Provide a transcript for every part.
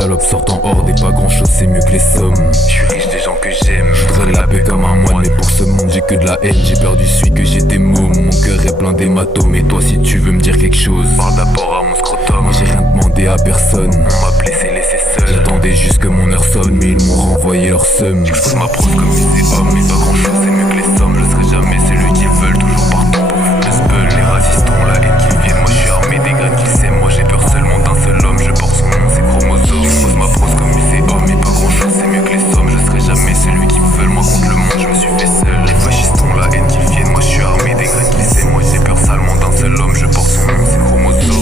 salopes sortent en horde et pas grand chose c'est mieux que les sommes. Je suis riche des gens que j'aime. Je voudrais la paix comme un moine, mais pour ce monde j'ai que de la haine. J'ai perdu celui que j'étais môme, mon cœur est plein d'hématomes. Et toi si tu veux me dire quelque chose, Parle d'abord à mon scrotum. moi j'ai rien demandé à personne. On m'a blessé, laissé seul. J'attendais juste que mon heure sonne, mais ils m'ont renvoyé leur seum. J'expose ma prose comme si c'est homme. Mais pas grand chose c'est mieux que les sommes. Je serai jamais celui qu'ils veulent. Toujours partant pour foutre le spell. Les racistes ont la haine qu'ils viennent. Moi je suis armé des graines qu'ils s'aiment. Moi j'ai peur seulement d'un seul homme. Je porte son nom, ses chromosomes. J'expose ma prose comme si c'est homme. Mais pas grand chose c'est mieux que les sommes. Je serai jamais celui qu'ils veulent. Moi contre le monde je me suis fait seul. Les fascistes ont la haine qu'ils viennent. Moi je suis armé des graines qu'ils s'aiment. Moi j'ai peur seulement d'un seul homme. Je porte son nom, ses chromosomes.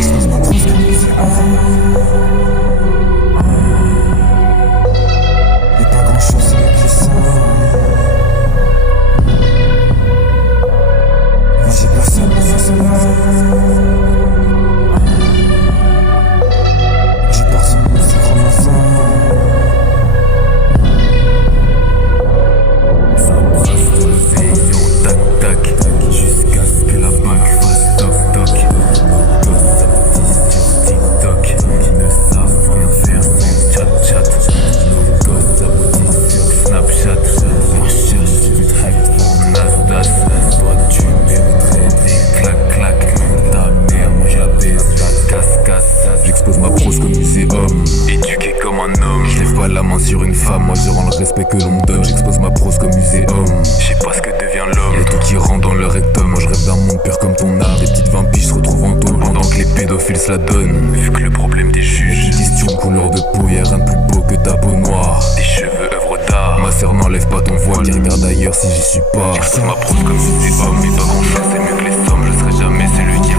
Et pas grand chose c'est mieux que les sommes. Moi j'ai personne, moi c'est moi. Je porte son nom, c'est chromosome. Ça brasse dans le rayon, tac tac, jusqu'à ce que la bague fasse toc toc. Nos gosses abscisent sur TikTok, qui ne savent rien faire sans chat chat. Nos gosses abscisent sur Snapchat, recherche du tract pour Nasdaq. Toi tu mériterais des clac clac. Ta mère, moi j'abaisse la casse. J'expose ma prose comme muséum. Éduqué comme un homme. Je lève pas la main sur une femme, moi je rends le respect que l'on me donne. J'expose ma prose comme muséum. Je sais pas ce que devient l'homme. Y'a tout qui rentre dans le rectum. Moi je rêve d'un monde pur comme ton art. Des petites vampiches se retrouvent en taule pendant que les pédophiles se la donnent. Vu que le problème des juges, Question couleur de peau, y'a rien de plus beau que ta peau noire. tes cheveux œuvre d'art. Ma sœur n'enlève pas ton voile, qui regarde ailleurs si j'y suis pas. J'expose ma prose comme si c'est homme. Mais pas grand chose c'est mieux que les sommes. Je serai jamais celui qui